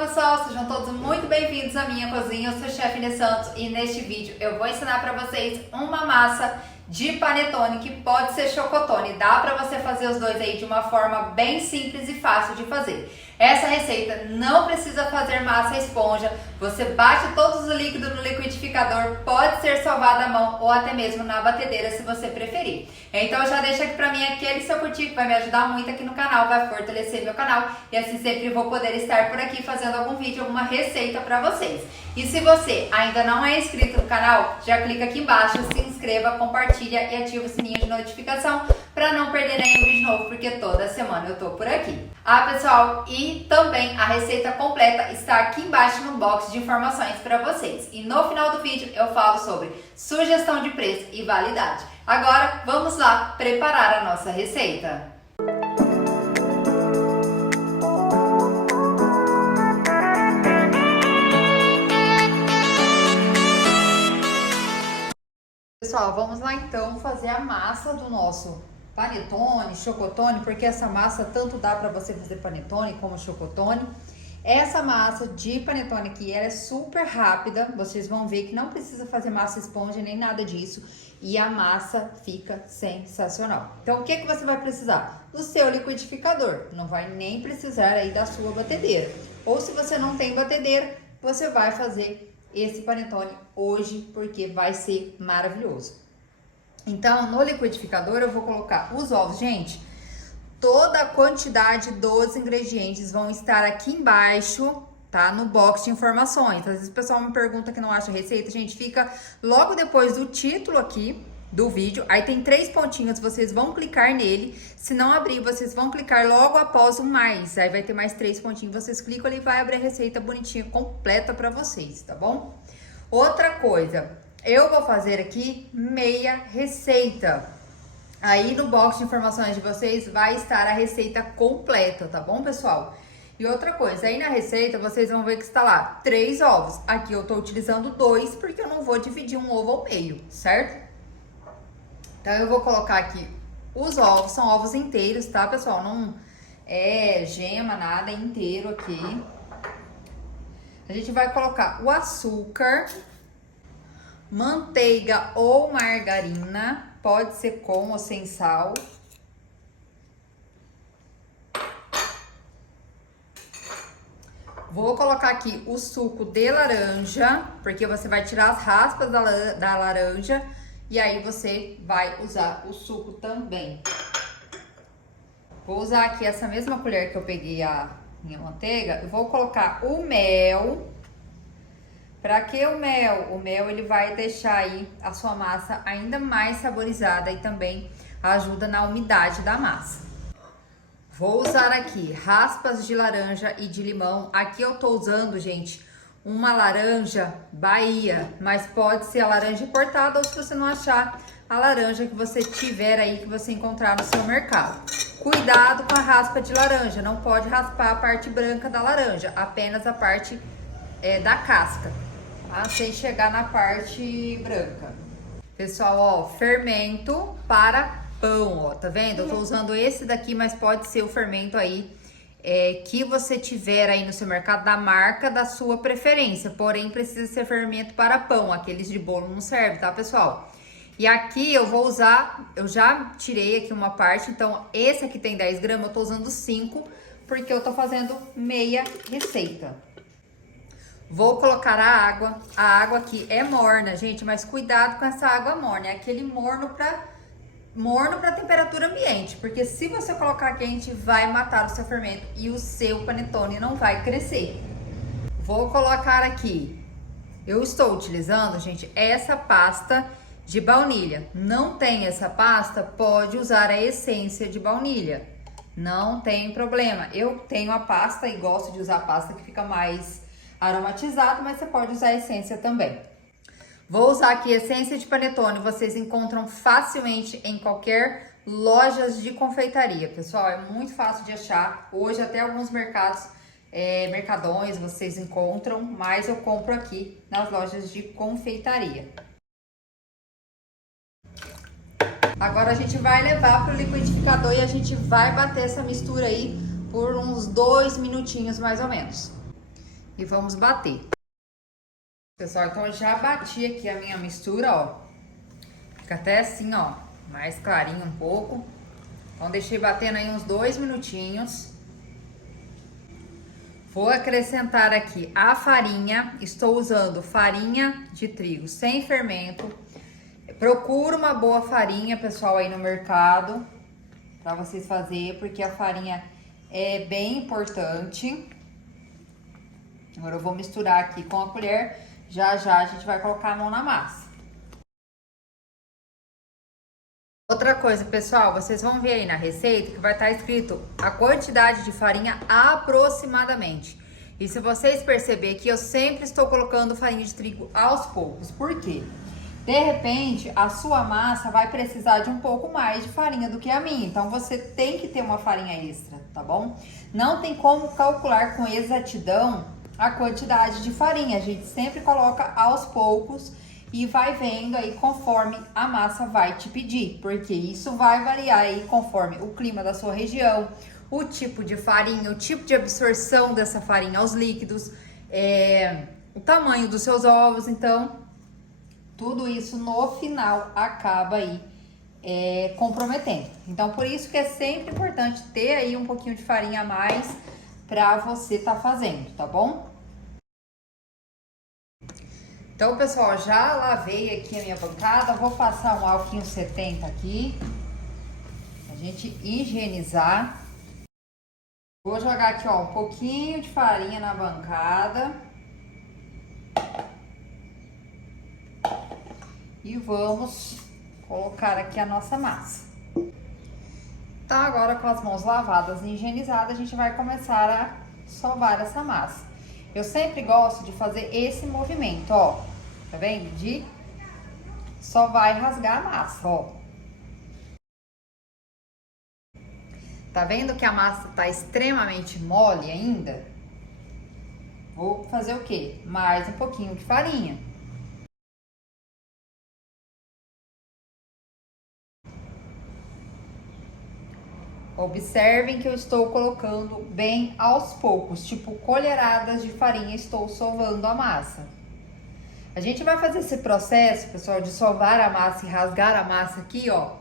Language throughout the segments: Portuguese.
pessoal, sejam todos muito bem-vindos à minha cozinha. Eu sou a chefe Inês Santos e neste vídeo eu vou ensinar para vocês uma massa de panetone que pode ser chocotone. Dá para você fazer os dois aí de uma forma bem simples e fácil de fazer. Essa receita não precisa fazer massa esponja, você bate todos os líquidos no liquidificador, pode ser sovado à mão ou até mesmo na batedeira se você preferir. Então já deixa aqui pra mim aquele seu curtir que vai me ajudar muito aqui no canal, vai fortalecer meu canal e assim sempre vou poder estar por aqui fazendo algum vídeo, alguma receita pra vocês. E se você ainda não é inscrito no canal, já clica aqui embaixo, se inscreva, compartilha e ativa o sininho de notificação para não perder nenhum vídeo novo, porque toda semana eu tô por aqui. Pessoal, e também a receita completa está aqui embaixo no box de informações para vocês. E no final do vídeo eu falo sobre sugestão de preço e validade. Agora vamos lá preparar a nossa receita. Pessoal, vamos lá então fazer a massa do nosso panetone, chocotone, porque essa massa tanto dá para você fazer panetone como chocotone. Essa massa de panetone aqui, ela é super rápida, vocês vão ver que não precisa fazer massa esponja nem nada disso e a massa fica sensacional. Então, o que você vai precisar? Do seu liquidificador, não vai nem precisar aí da sua batedeira. Ou se você não tem batedeira, você vai fazer esse panetone hoje, porque vai ser maravilhoso. Então, no liquidificador eu vou colocar os ovos, gente. Toda a quantidade dos ingredientes vão estar aqui embaixo, tá? No box de informações. Às vezes o pessoal me pergunta que não acha receita, gente, fica logo depois do título aqui do vídeo. Aí tem 3 pontinhos, vocês vão clicar nele. Se não abrir, vocês vão clicar logo após o mais. Aí vai ter mais 3 pontinhos, vocês clicam ali e vai abrir a receita bonitinha, completa pra vocês, tá bom? Outra coisa, eu vou fazer aqui meia receita. Aí no box de informações de vocês vai estar a receita completa, tá bom, pessoal? E outra coisa, aí na receita vocês vão ver que está lá 3 ovos. Aqui eu tô utilizando 2 porque eu não vou dividir um ovo ao meio, certo? Então eu vou colocar aqui os ovos, são ovos inteiros, tá, pessoal? Não é gema, nada, é inteiro aqui. A gente vai colocar o açúcar, manteiga ou margarina, pode ser com ou sem sal. Vou colocar aqui o suco de laranja, porque você vai tirar as raspas da laranja e aí você vai usar o suco também. Vou usar aqui essa mesma colher que eu peguei a minha manteiga, eu vou colocar o mel. Para que o mel? O mel ele vai deixar aí a sua massa ainda mais saborizada e também ajuda na umidade da massa. Vou usar aqui raspas de laranja e de limão. Aqui eu tô usando, gente, uma laranja Bahia, mas pode ser a laranja importada ou se você não achar a laranja que você tiver aí, que você encontrar no seu mercado. Cuidado com a raspa de laranja, não pode raspar a parte branca da laranja, apenas a parte da casca. Sem chegar na parte branca. Pessoal, ó, fermento para pão, ó, tá vendo? Eu tô usando esse daqui, mas pode ser o fermento aí que você tiver aí no seu mercado, da marca da sua preferência. Porém, precisa ser fermento para pão, aqueles de bolo não serve, tá, pessoal? E aqui eu vou usar, eu já tirei aqui uma parte, então esse aqui tem 10 gramas, eu tô usando 5, porque eu tô fazendo meia receita. Vou colocar a água aqui é morna, gente, mas cuidado com essa água morna, é aquele morno para temperatura ambiente, porque se você colocar quente, vai matar o seu fermento e o seu panetone não vai crescer. Vou colocar aqui, eu estou utilizando, gente, essa pasta de baunilha. Não tem essa pasta, pode usar a essência de baunilha, não tem problema. Eu tenho a pasta e gosto de usar a pasta que fica mais aromatizado, mas você pode usar a essência também. Vou usar aqui essência de panetone, vocês encontram facilmente em qualquer lojas de confeitaria, pessoal, é muito fácil de achar. Hoje até alguns mercados, mercadões vocês encontram, mas eu compro aqui nas lojas de confeitaria. Agora a gente vai levar para o liquidificador e a gente vai bater essa mistura aí por uns 2 minutinhos mais ou menos. e vamos bater. Pessoal, então eu já bati aqui a minha mistura, ó. Fica até assim, ó, mais clarinho um pouco. Então deixei batendo aí uns 2 minutinhos. Vou acrescentar aqui a farinha. Estou usando farinha de trigo sem fermento. Procura uma boa farinha, pessoal, aí no mercado para vocês fazerem, porque a farinha é bem importante. Agora eu vou misturar aqui com a colher. Já já a gente vai colocar a mão na massa. Outra coisa, pessoal, vocês vão ver aí na receita que vai estar escrito a quantidade de farinha aproximadamente. E se vocês perceberem que eu sempre estou colocando farinha de trigo aos poucos. Por quê? De repente, a sua massa vai precisar de um pouco mais de farinha do que a minha. Então, você tem que ter uma farinha extra, tá bom? Não tem como calcular com exatidão a quantidade de farinha. A gente sempre coloca aos poucos e vai vendo aí conforme a massa vai te pedir, porque isso vai variar aí conforme o clima da sua região, o tipo de farinha, o tipo de absorção dessa farinha aos líquidos, o tamanho dos seus ovos. Então, tudo isso no final acaba aí comprometendo. Então, por isso que é sempre importante ter aí um pouquinho de farinha a mais para você tá fazendo, tá bom? Então, pessoal, já lavei aqui a minha bancada. Vou passar um álcool 70 aqui, a gente higienizar. Vou jogar aqui, ó, um pouquinho de farinha na bancada. E vamos colocar aqui a nossa massa. Tá, agora com as mãos lavadas e higienizadas, a gente vai começar a sovar essa massa. Eu sempre gosto de fazer esse movimento, ó. Tá vendo? De sovar e rasgar a massa, ó. Tá vendo que a massa tá extremamente mole ainda? Vou fazer o quê? Mais um pouquinho de farinha. Observem que eu estou colocando bem aos poucos, tipo colheradas de farinha, estou sovando a massa. A gente vai fazer esse processo, pessoal, de sovar a massa e rasgar a massa aqui, ó,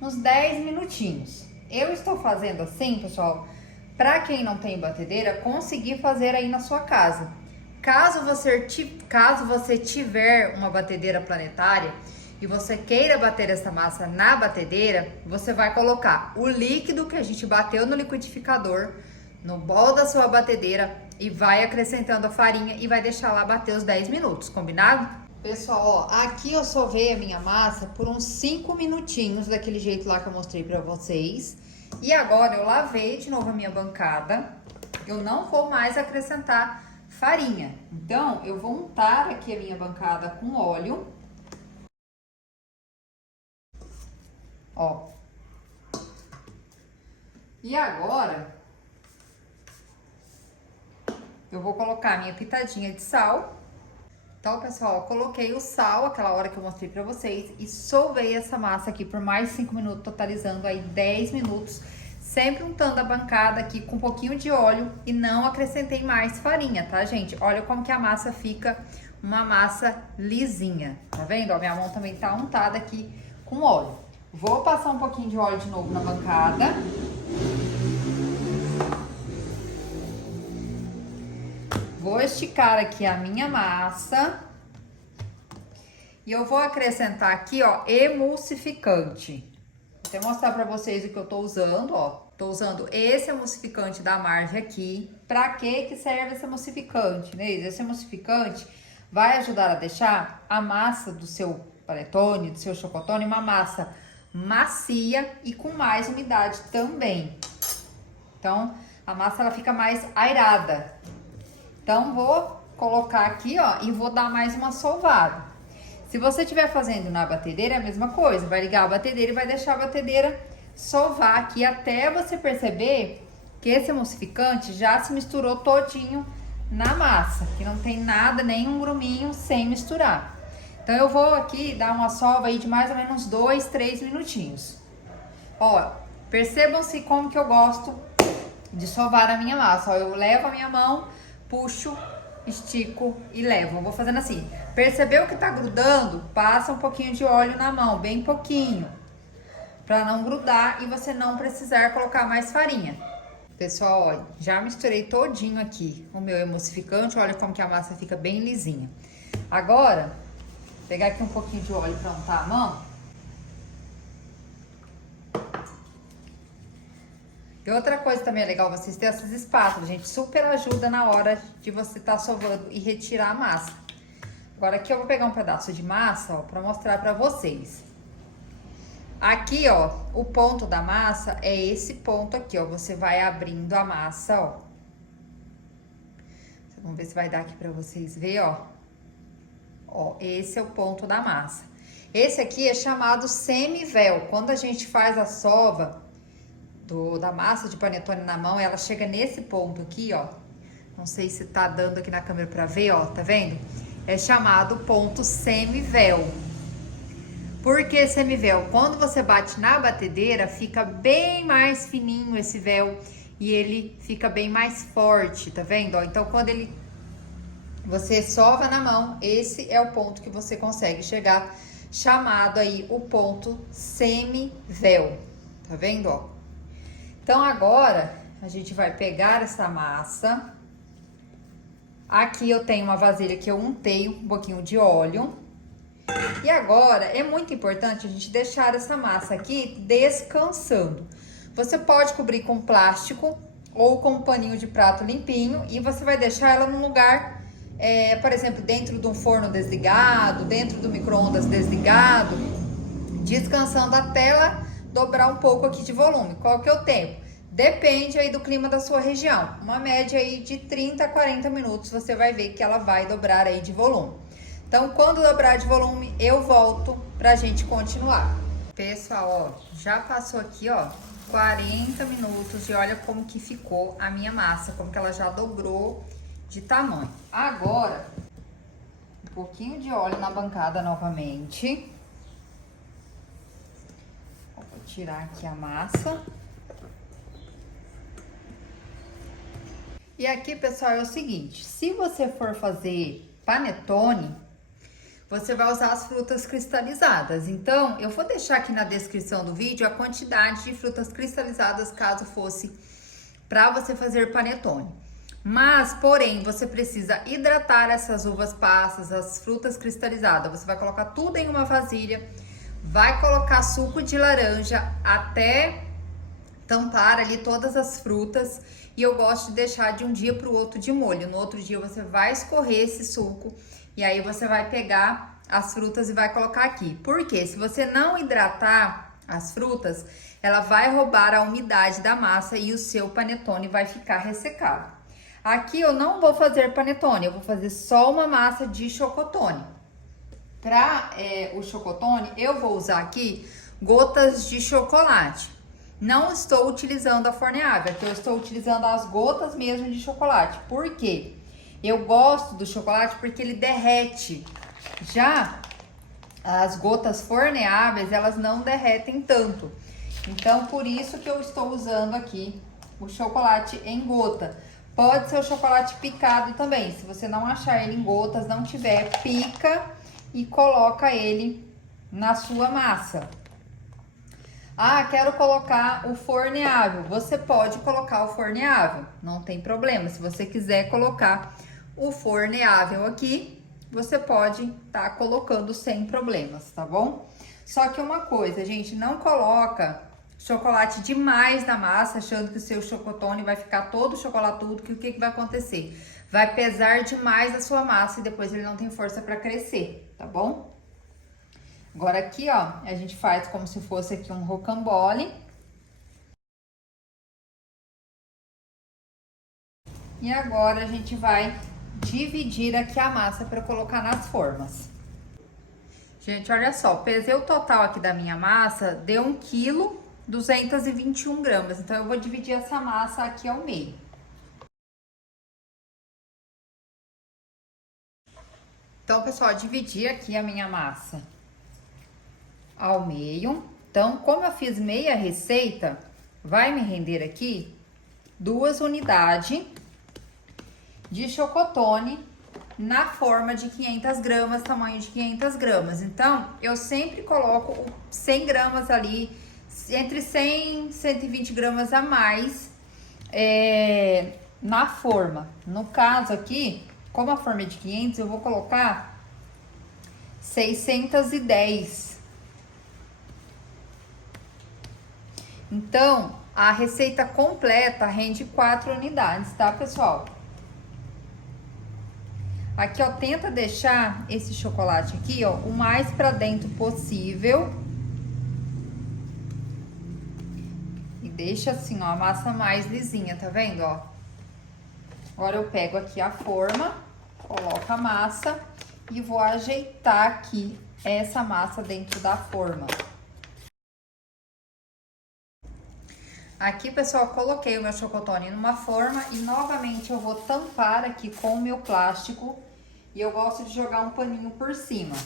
uns 10 minutinhos. Eu estou fazendo assim, pessoal, para quem não tem batedeira, conseguir fazer aí na sua casa. Caso você tiver uma batedeira planetária e você queira bater essa massa na batedeira, você vai colocar o líquido que a gente bateu no liquidificador no bol da sua batedeira e vai acrescentando a farinha e vai deixar lá bater os 10 minutos, combinado? Pessoal, ó, aqui eu sovei a minha massa por uns 5 minutinhos, daquele jeito lá que eu mostrei pra vocês. E agora eu lavei de novo a minha bancada, eu não vou mais acrescentar farinha. Então, eu vou untar aqui a minha bancada com óleo. Ó. E agora, eu vou colocar a minha pitadinha de sal. Então, pessoal, eu coloquei o sal, aquela hora que eu mostrei pra vocês, e sovei essa massa aqui por mais 5 minutos, totalizando aí 10 minutos, sempre untando a bancada aqui com um pouquinho de óleo e não acrescentei mais farinha, tá, gente? Olha como que a massa fica uma massa lisinha, tá vendo? Ó, minha mão também tá untada aqui com óleo. Vou passar um pouquinho de óleo de novo na bancada. Vou esticar aqui a minha massa. E eu vou acrescentar aqui, ó, emulsificante. Vou até mostrar pra vocês o que eu tô usando, ó. Tô usando esse emulsificante da Marge aqui. Pra que serve esse emulsificante, né? Esse emulsificante vai ajudar a deixar a massa do seu panetone, do seu chocotone, uma massa macia e com mais umidade também. Então, a massa ela fica mais airada. Então, vou colocar aqui, ó, e vou dar mais uma sovada. Se você estiver fazendo na batedeira, é a mesma coisa. Vai ligar a batedeira e vai deixar a batedeira sovar aqui até você perceber que esse emulsificante já se misturou todinho na massa. Que não tem nada, nenhum gruminho sem misturar. Então, eu vou aqui dar uma sova aí de mais ou menos 2, 3 minutinhos. Ó, percebam-se como que eu gosto de sovar a minha massa. Ó, eu levo a minha mão, puxo estico e levo. Eu vou fazendo assim. Percebeu que tá grudando? Passa um pouquinho de óleo na mão, bem pouquinho, para não grudar e você não precisar colocar mais farinha. Pessoal, olha, já misturei todinho aqui o meu emulsificante, olha como que a massa fica bem lisinha. Agora, vou pegar aqui um pouquinho de óleo para untar a mão. E outra coisa também é legal vocês terem essas espátulas, gente, super ajuda na hora de você estar sovando e retirar a massa. Agora aqui eu vou pegar um pedaço de massa, ó, para mostrar para vocês. Aqui, ó, o ponto da massa é esse ponto aqui, ó. Você vai abrindo a massa, ó. Vamos ver se vai dar aqui pra vocês verem, ó. Ó, esse é o ponto da massa. Esse aqui é chamado semivéu. Quando a gente faz a sova da massa de panetone na mão, ela chega nesse ponto aqui, ó. Não sei se tá dando aqui na câmera pra ver, ó. Tá vendo? É chamado ponto semivéu. Por que semivéu? Quando você bate na batedeira, fica bem mais fininho esse véu e ele fica bem mais forte, tá vendo? Ó, então, quando você sova na mão, esse é o ponto que você consegue chegar, chamado aí o ponto semivéu, tá vendo? Ó? Então, agora, a gente vai pegar essa massa. Aqui eu tenho uma vasilha que eu untei um pouquinho de óleo. E agora, é muito importante a gente deixar essa massa aqui descansando. Você pode cobrir com plástico ou com um paninho de prato limpinho e você vai deixar ela num lugar, por exemplo, dentro de um forno desligado, dentro do micro-ondas desligado, descansando até ela dobrar um pouco aqui de volume. Qual que é o tempo? Depende aí do clima da sua região. Uma média aí de 30 a 40 minutos, você vai ver que ela vai dobrar aí de volume. Então, quando dobrar de volume, eu volto pra gente continuar. Pessoal, ó, já passou aqui, ó, 40 minutos e olha como que ficou a minha massa, como que ela já dobrou de tamanho. Agora, um pouquinho de óleo na bancada novamente. Vou tirar aqui a massa. E aqui, pessoal, é o seguinte, se você for fazer panetone, você vai usar as frutas cristalizadas. Então, eu vou deixar aqui na descrição do vídeo a quantidade de frutas cristalizadas, caso fosse para você fazer panetone. Mas, porém, você precisa hidratar essas uvas passas, as frutas cristalizadas. Você vai colocar tudo em uma vasilha, vai colocar suco de laranja até tampar ali todas as frutas. E eu gosto de deixar de um dia para o outro de molho. No outro dia você vai escorrer esse suco e aí você vai pegar as frutas e vai colocar aqui. Por quê? Se você não hidratar as frutas, ela vai roubar a umidade da massa e o seu panetone vai ficar ressecado. Aqui eu não vou fazer panetone, eu vou fazer só uma massa de chocotone. Para o chocotone, eu vou usar aqui gotas de chocolate. Não estou utilizando a forneável, aqui eu estou utilizando as gotas mesmo de chocolate. Por quê? Eu gosto do chocolate porque ele derrete. Já as gotas forneáveis, elas não derretem tanto. Então, por isso que eu estou usando aqui o chocolate em gota. Pode ser o chocolate picado também. Se você não achar ele em gotas, não tiver, pica e coloca ele na sua massa. Ah, quero colocar o forneável. Você pode colocar o forneável, não tem problema. Se você quiser colocar o forneável aqui, você pode estar colocando sem problemas, tá bom? Só que uma coisa, gente, não coloca chocolate demais na massa, achando que o seu chocotone vai ficar todo chocolatudo, que o que vai acontecer? Vai pesar demais a sua massa e depois ele não tem força para crescer, tá bom? Agora aqui, ó, a gente faz como se fosse aqui um rocambole. E agora a gente vai dividir aqui a massa para colocar nas formas. Gente, olha só, pesei o total aqui da minha massa, deu 1 kg 221 gramas. Então, eu vou dividir essa massa aqui ao meio. Então, pessoal, dividi aqui a minha massa ao meio. Então, como eu fiz meia receita, vai me render aqui 2 unidades de chocotone na forma de 500 gramas, tamanho de 500 gramas. Então, eu sempre coloco 100 gramas ali, entre 100 e 120 gramas a mais na forma. No caso aqui, como a forma é de 500, eu vou colocar 610. Então, a receita completa rende 4 unidades, tá, pessoal? Aqui, ó, tenta deixar esse chocolate aqui, ó, o mais pra dentro possível. E deixa assim, ó, a massa mais lisinha, tá vendo, ó? Agora eu pego aqui a forma, coloco a massa e vou ajeitar aqui essa massa dentro da forma. Aqui, pessoal, coloquei o meu chocotone numa forma e novamente eu vou tampar aqui com o meu plástico. E eu gosto de jogar um paninho por cima.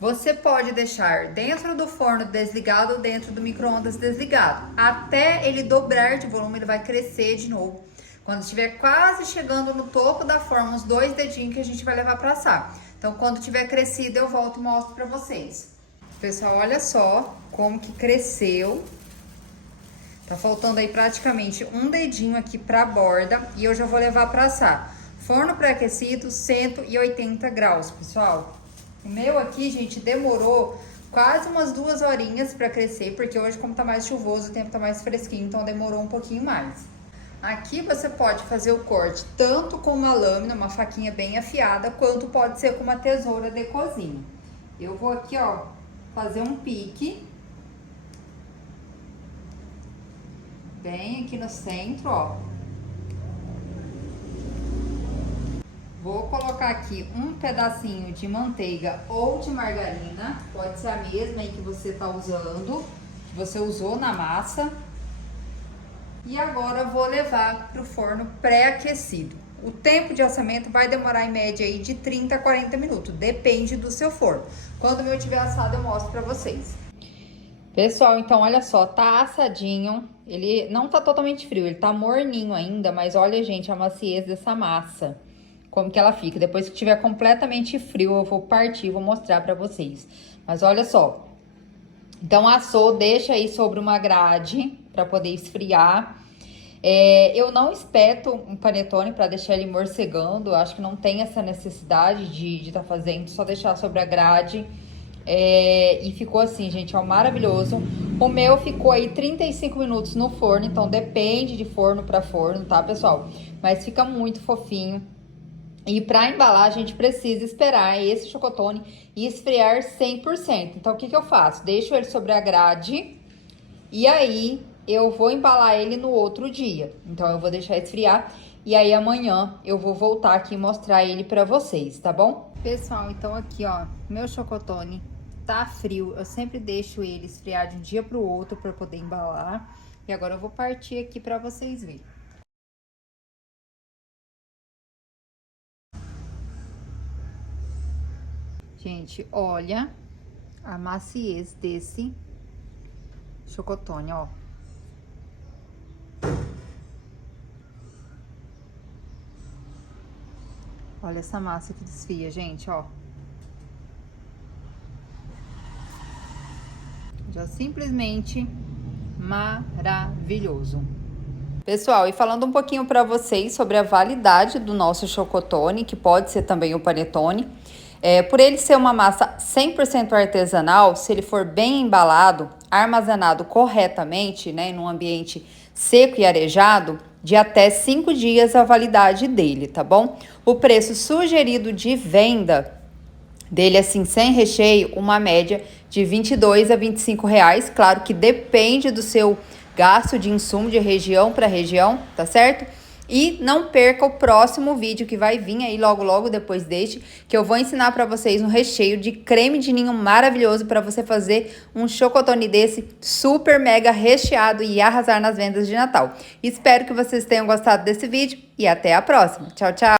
Você pode deixar dentro do forno desligado ou dentro do micro-ondas desligado. Até ele dobrar de volume, ele vai crescer de novo. Quando estiver quase chegando no topo da forma, uns 2 dedinhos que a gente vai levar para assar. Então, quando tiver crescido, eu volto e mostro para vocês. Pessoal, olha só como que cresceu. Tá faltando aí praticamente um dedinho aqui para a borda e eu já vou levar para assar. Forno pré-aquecido, 180 graus, pessoal. O meu aqui, gente, demorou quase umas 2 horinhas para crescer, porque hoje, como tá mais chuvoso, o tempo tá mais fresquinho, então demorou um pouquinho mais. Aqui você pode fazer o corte tanto com uma lâmina, uma faquinha bem afiada, quanto pode ser com uma tesoura de cozinha. Eu vou aqui, ó, fazer um pique. Bem aqui no centro, ó. Vou colocar aqui um pedacinho de manteiga ou de margarina, pode ser a mesma aí que você tá usando, que você usou na massa. E agora eu vou levar pro forno pré-aquecido. O tempo de assamento vai demorar em média aí de 30 a 40 minutos, depende do seu forno. Quando o meu tiver assado eu mostro pra vocês. Pessoal, então olha só, tá assadinho, ele não tá totalmente frio, ele tá morninho ainda, mas olha, gente, a maciez dessa massa. Como que ela fica. Depois que tiver completamente frio, eu vou partir, vou mostrar pra vocês. Mas olha só. Então, assou, deixa aí sobre uma grade pra poder esfriar. Eu não espeto um panetone pra deixar ele morcegando. Acho que não tem essa necessidade de tá fazendo, só deixar sobre a grade. E ficou assim, gente, ó, maravilhoso. O meu ficou aí 35 minutos no forno, então depende de forno pra forno, tá, pessoal? Mas fica muito fofinho. E para embalar, a gente precisa esperar esse chocotone esfriar 100%. Então, o que eu faço? Deixo ele sobre a grade e aí eu vou embalar ele no outro dia. Então, eu vou deixar esfriar e aí amanhã eu vou voltar aqui e mostrar ele para vocês, tá bom? Pessoal, então aqui, ó, meu chocotone tá frio. Eu sempre deixo ele esfriar de um dia pro outro para poder embalar. E agora eu vou partir aqui para vocês verem. Gente, olha a maciez desse chocotone, ó. Olha essa massa que desfia, gente, ó. Já simplesmente maravilhoso. Pessoal, e falando um pouquinho para vocês sobre a validade do nosso chocotone, que pode ser também o panetone. Por ele ser uma massa 100% artesanal, se ele for bem embalado, armazenado corretamente, né, num ambiente seco e arejado, de até 5 dias a validade dele, tá bom? O preço sugerido de venda dele, assim, sem recheio, uma média de R$22 a R$25, claro que depende do seu gasto de insumo de região para região, tá certo? E não perca o próximo vídeo que vai vir aí logo depois deste, que eu vou ensinar para vocês um recheio de creme de ninho maravilhoso para você fazer um chocotone desse super mega recheado e arrasar nas vendas de Natal. Espero que vocês tenham gostado desse vídeo e até a próxima. Tchau, tchau!